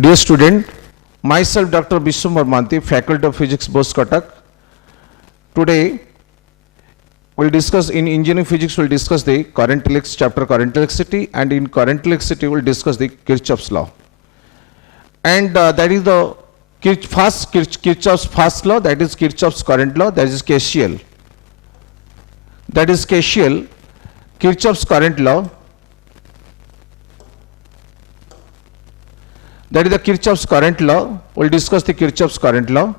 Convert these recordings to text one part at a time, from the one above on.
Dear student, myself Dr. Bishu Marmanti, Faculty of Physics, Bose Cuttack. Today, we'll discuss in engineering physics, we'll discuss the current chapter current electricity, and in current electricity, we'll discuss the Kirchhoff's law. And that is the Kirchhoff's first law, that is Kirchhoff's current law, that is KCL. That is KCL, Kirchhoff's current law. That is the Kirchhoff's current law. We'll discuss the Kirchhoff's current law.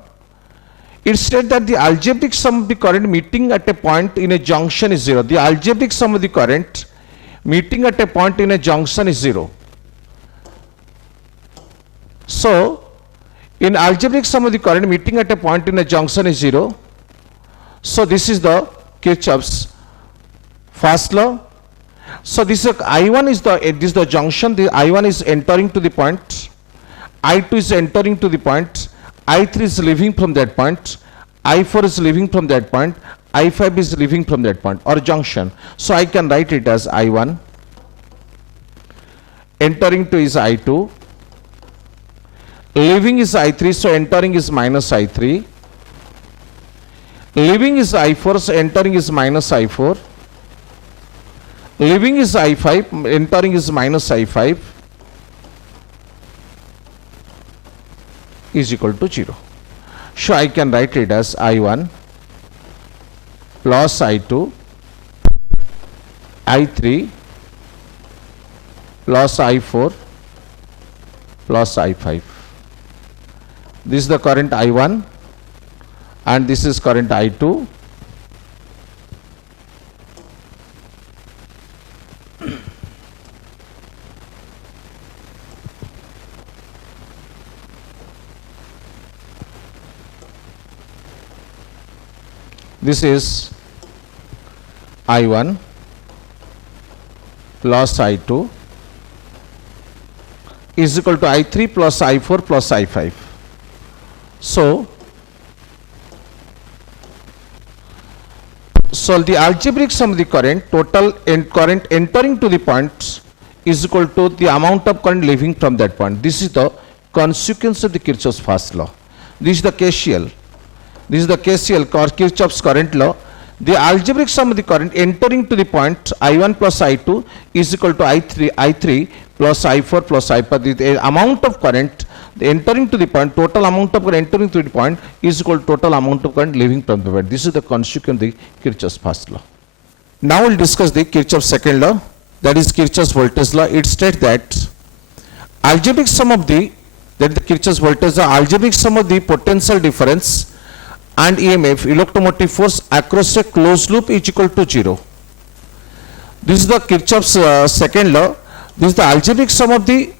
It states that the algebraic sum of the current meeting at a point in a junction is 0. The algebraic sum of the current meeting at a point in a junction is 0. So, in algebraic sum of the current meeting at a point in a junction is 0. So, this is the Kirchhoff's first law. So, this is I1 is the junction. The I1 is entering to the point. I2 is entering to the point, I3 is leaving from that point, I4 is leaving from that point, I5 is leaving from that point or junction. So I can write it as I1, entering to is I2, leaving is I3, so entering is minus I3, leaving is I4, so entering is minus I4, leaving is I5, entering is minus I5, is equal to 0. So I can write it as I1 plus I2, I3 plus I4 plus I5. This is the current I1 and this is current I2. This is I1 plus I2 is equal to I3 plus I4 plus I5. So the algebraic sum of the current, total current entering to the point is equal to the amount of current leaving from that point. This is the consequence of the Kirchhoff's first law. This is the KCL. This is the KCL, Kirchhoff's current law. The algebraic sum of the current entering to the point I1 plus I2 is equal to I3 plus I4 plus I5. The amount of current entering to the point, total amount of current entering to the point is equal to total amount of current leaving from the point. This is the consequence of the Kirchhoff's first law. Now we'll discuss the Kirchhoff's second law, that is Kirchhoff's voltage law. It states that algebraic sum of the, that is the Kirchhoff's voltage law, algebraic sum of the potential difference and EMF, electromotive force across a closed loop is equal to 0. This is the Kirchhoff's second law. This is the algebraic sum of the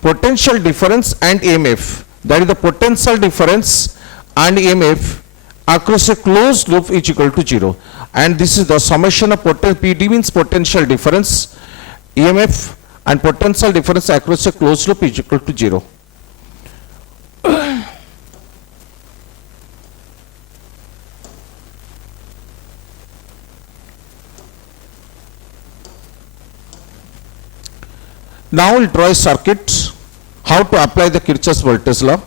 potential difference and EMF, that is the potential difference and EMF across a closed loop is equal to 0. And this is the summation of PD means potential difference, EMF and potential difference across a closed loop is equal to 0. Now we'll draw a circuit, how to apply the Kirchhoff's voltage law.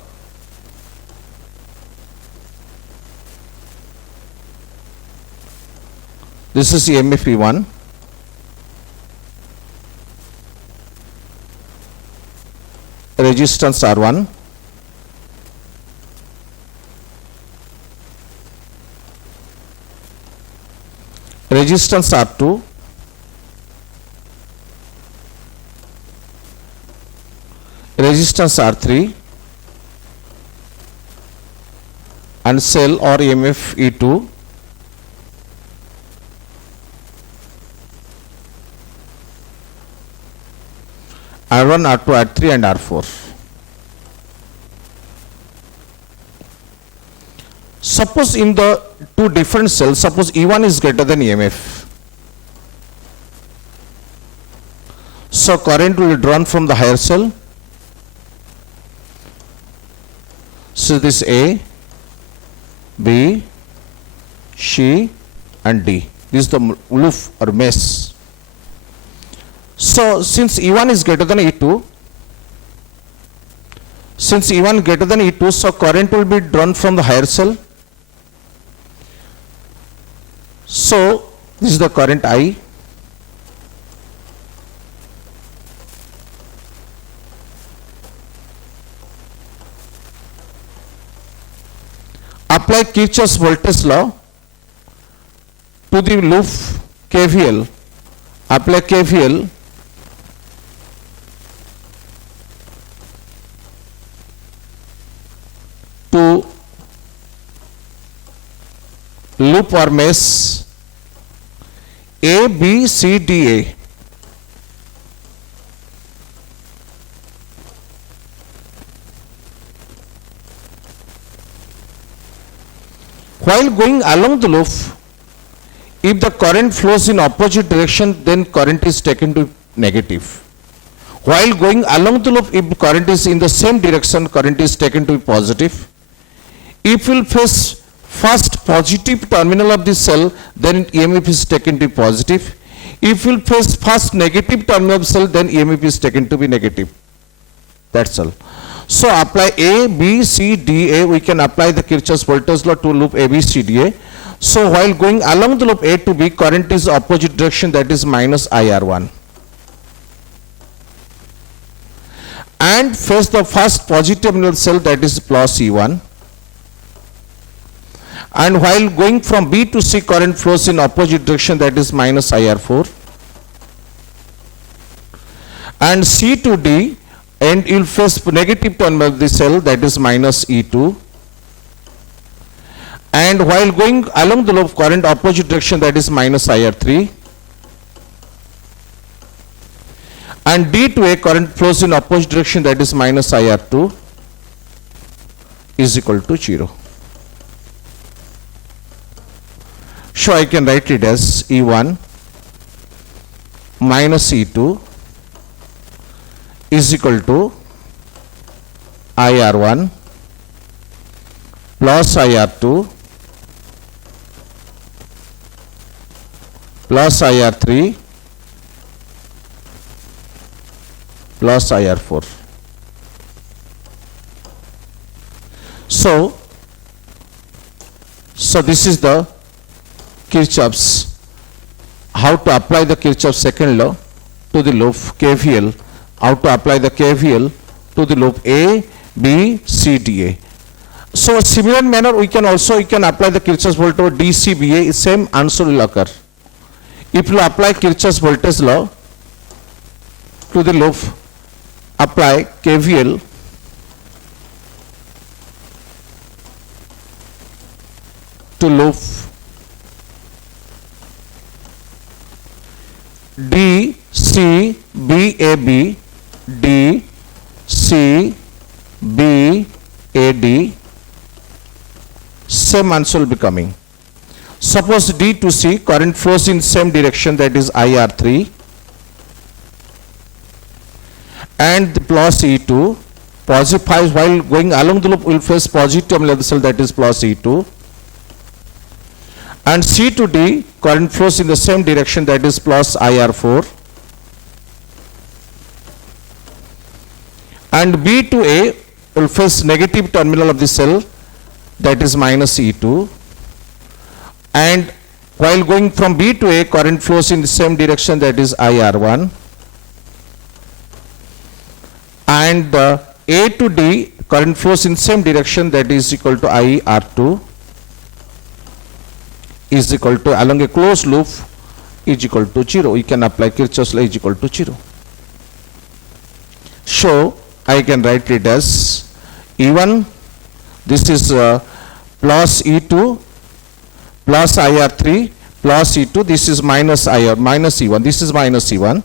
This is EMF E1. Resistance R1. Resistance R2. Resistance R3 and cell or EMF E2, R1, R2, R3 and R4. Suppose in the two different cells, suppose E1 is greater than EMF. So current will be drawn from the higher cell. So this A, B, C and D. This is the loop or mesh. So since E1 is greater than E2, Since E1 greater than E2, so current will be drawn from the higher cell. So this is the current I. Apply Kirchhoff's voltage law to the loop KVL. Apply KVL to loop or mesh A, B, C, D, A. While going along the loop, if the current flows in opposite direction, then current is taken to negative. While going along the loop, if current is in the same direction, current is taken to be positive. If we will face first positive terminal of the cell, then EMF is taken to be positive. If we will face first negative terminal of the cell, then EMF is taken to be negative. That's all. So apply A, B, C, D, A. We can apply the Kirchhoff's voltage law to loop A, B, C, D, A. So while going along the loop A to B, current is opposite direction, that is minus IR1. And face the first positive terminal cell, that is plus E1. And while going from B to C, current flows in opposite direction, that is minus IR4. And C to D, and you'll face negative terminal of the cell, that is minus E2. And while going along the loop, current opposite direction, that is minus IR3. And D to A, current flows in opposite direction, that is minus IR2 is equal to 0. So I can write it as E1 minus E2 is equal to IR1 plus IR2 plus IR3 plus IR4. So this is the Kirchhoff's, how to apply the Kirchhoff's second law to the loop KVL, how to apply the KVL to the loop A, B, C, D, A. So similar manner we can apply the Kirchhoff's voltage law DC, BA, same answer will occur. If you apply Kirchhoff's voltage law to the loop, apply KVL to loop D, C, B, A, B, D, C, B, A, D, same answer will be coming. Suppose D to C, current flows in same direction, that is IR3, and the plus E2, positive, while going along the loop will face positive terminal of the cell, that is plus E2. And C to D, current flows in the same direction, that is plus IR4. And B to A will face negative terminal of the cell, that is minus E2. And while going from B to A, current flows in the same direction, that is IR1. And A to D, current flows in same direction, that is equal to IR2 is equal to, along a closed loop, is equal to 0. We can apply Kirchhoff's law is equal to 0. So I can write it as E1, this is plus E2 plus IR3 plus E2, this is minus minus E1, this is minus E1,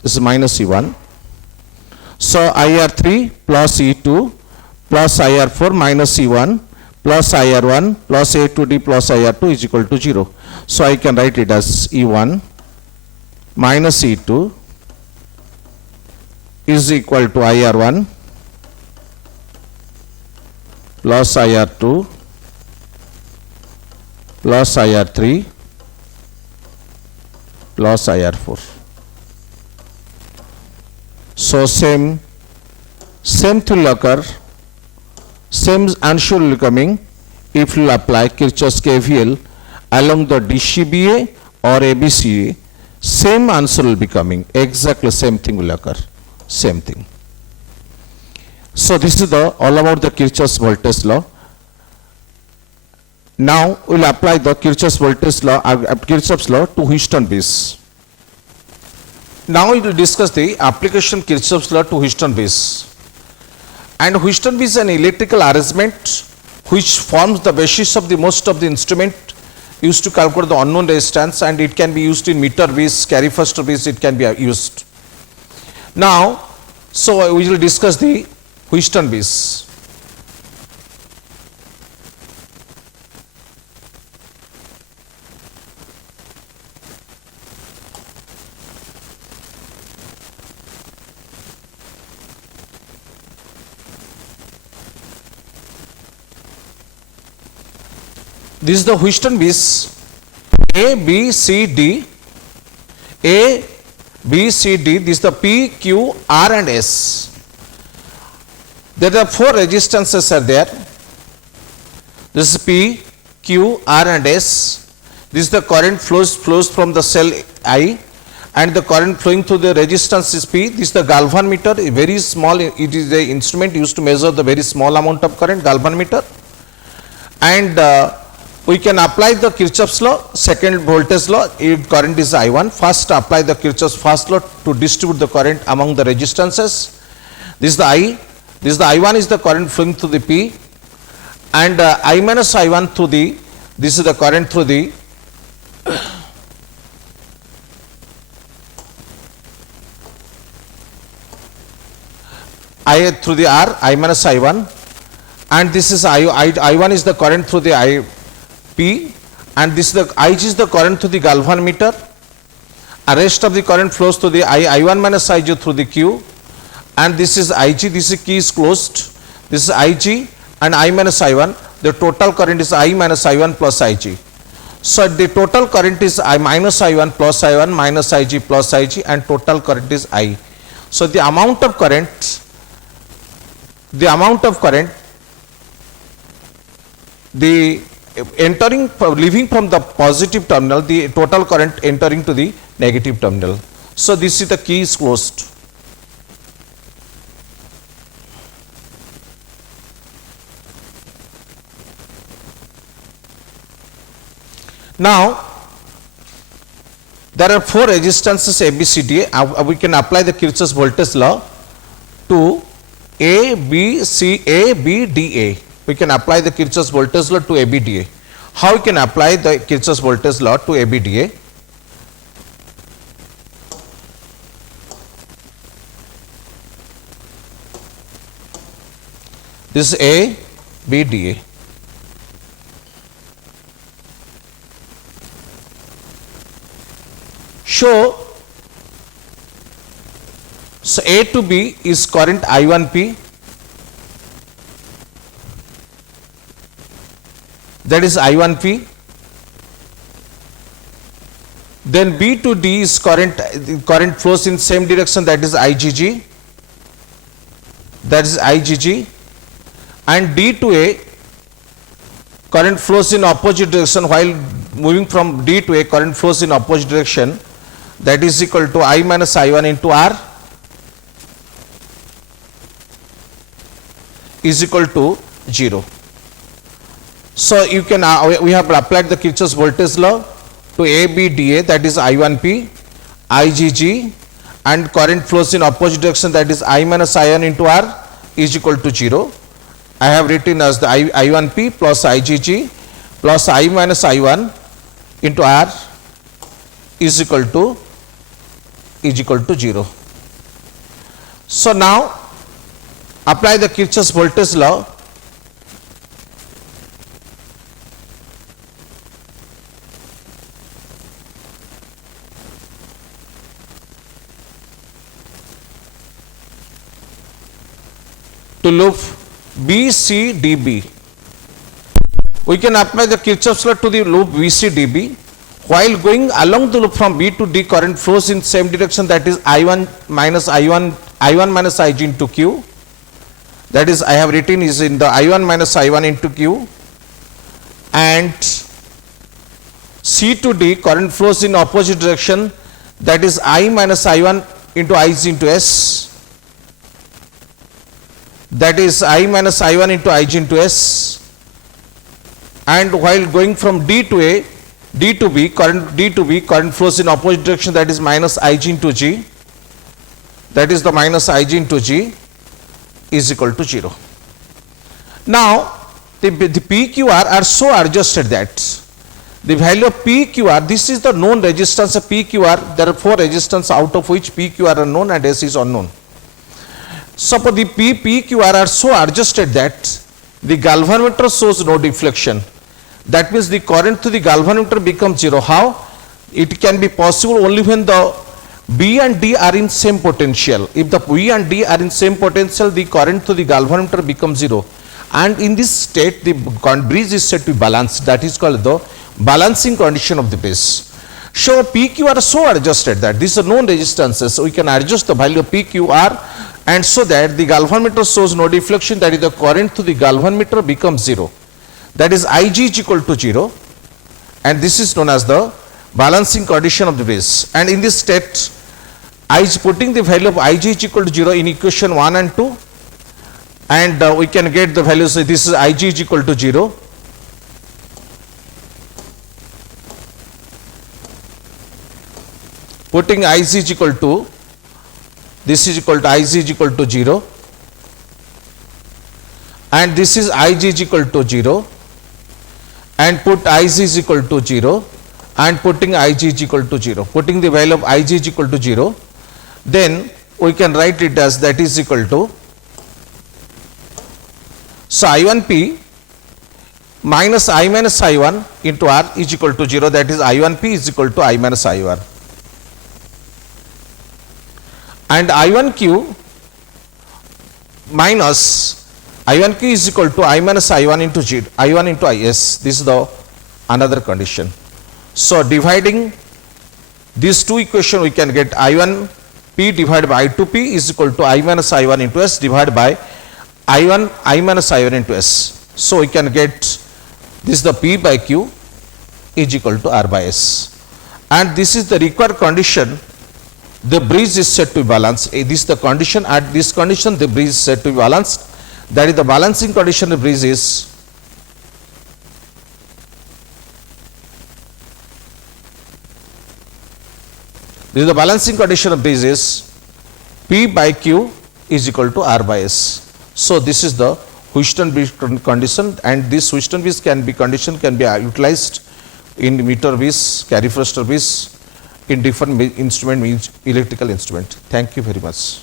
this is minus E1. So IR3 plus E2 plus IR4 minus E1 plus IR1 plus A to D plus IR2 is equal to 0. So I can write it as E1 minus E2 is equal to IR1 plus IR2 plus IR3 plus IR4. So same Same thing will occur, same answer will be coming if you apply Kirchhoff's KVL along the DCBA or ABCA, same answer will be coming, exactly same thing will occur, same thing. So this is the all about the Kirchhoff's voltage law. Now we will apply the Kirchhoff's voltage law, Kirchhoff's law to Wheatstone base. Now we will discuss the application Kirchhoff's law to Wheatstone base. And Wheatstone base is an electrical arrangement which forms the basis of the most of the instrument used to calculate the unknown resistance, and it can be used in meter base, carry first base, it can be used. Now, so we will discuss the Wheatstone base. This is the Wheatstone base A, B, C, D. A, B, C, D. This is the P, Q, R and S. There are four resistances are there. This is P, Q, R and S. This is the current flows from the cell I, and the current flowing through the resistance is P. This is the galvanometer, a very small, it is the instrument used to measure the very small amount of current, galvanometer. And we can apply the Kirchhoff's law, second voltage law, if current is I1. First apply the Kirchhoff's first law to distribute the current among the resistances. This is the I, this is the I1 is the current flowing through the P, and I minus I1 through the, this is the current through the I through the R, I minus I1, and this is I1 is the current through the I P, and this is the IG is the current through the galvanometer, and rest of the current flows to the I1 minus IG through the Q, and this is IG, this is key is closed, this is IG and I minus I1, the total current is I minus I1 plus IG. So the total current is I minus I1 plus I1 minus IG plus IG, and total current is I. So the amount of current, the entering, leaving from the positive terminal, the total current entering to the negative terminal. So this is the key is closed. Now there are four resistances A, B, C, D. We can apply the Kirchhoff's voltage law to A, B, C, A, B, D, A. We can apply the Kirchhoff's voltage law to A, B, D, A. How we can apply the Kirchhoff's voltage law to A, B, D, A? This is A, B, D, A. So A to B is current I1P, that is I1P. Then B to D is current flows in same direction, that is IGG, and D to A current flows in opposite direction. While moving from D to A, current flows in opposite direction, that is equal to I minus I1 into R is equal to 0. So you can we have applied the Kirchhoff's voltage law to A, B, D, A, that is I1P, IGG, and current flows in opposite direction, that is I minus I1 into R is equal to 0. I have written as the I1P plus IGG plus I minus I1 into R is equal to 0. So now apply the Kirchhoff's voltage law to loop BCDB. We can apply the Kirchhoff's law to the loop BCDB. While going along the loop from B to D, current flows in same direction, that is I1 minus IG into Q. that is I have written is in the I1 minus I1 into Q, and C to D current flows in opposite direction, that is I minus I1 into Ig into S, that is I minus I1 into Ig into S, and while going from D to A, D to B current flows in opposite direction, that is minus Ig into G, that is the minus Ig into G is equal to 0. Now the PQR are so adjusted that the value of PQR, this is the known resistance of PQR, there are 4 resistance out of which PQR are known and S is unknown. Suppose the PQR are so adjusted that the galvanometer shows no deflection, that means the current to the galvanometer becomes 0. How? It can be possible only when the B and D are in same potential. If the B and D are in same potential, the current to the galvanometer becomes 0, and in this state the bridge is said to be balanced, that is called the balancing condition of the bridge. So PQR are so adjusted that these are known resistances, so we can adjust the value of PQR, and so that the galvanometer shows no deflection, that is the current to the galvanometer becomes 0, that is Ig is equal to 0, and this is known as the balancing condition of the bridge. And in this state I is putting the value of Ig is equal to 0 in equation 1 and 2, and we can get the values. This is Ig is equal to 0, putting Ig is equal to, this is equal to Ig is equal to 0, and this is Ig is equal to 0, and put Ig is equal to 0, and putting Ig is equal to 0, putting the value of Ig is equal to 0, then we can write it as that is equal to, so I1P minus I minus I1 into R is equal to 0, that is I1P is equal to I minus I1, and I1Q minus I1Q is equal to I minus I1 into G, I1 into Is. This is the another condition. So dividing these two equations, we can get I1P divided by I2P is equal to I minus I1 into S divided by I minus I1 into S. So we can get this is the P by Q is equal to R by S, and this is the required condition. The bridge is said to be balanced. This is the condition. At this condition, the bridge is said to be balanced. That is the balancing condition of the bridge is this is the balancing condition of bridge is P by Q is equal to R by S. So this is the Wheatstone bridge condition, and this Wheatstone bridge can be utilized in meter bridge, carry thruster bridge, in different instrument, means electrical instrument. Thank you very much.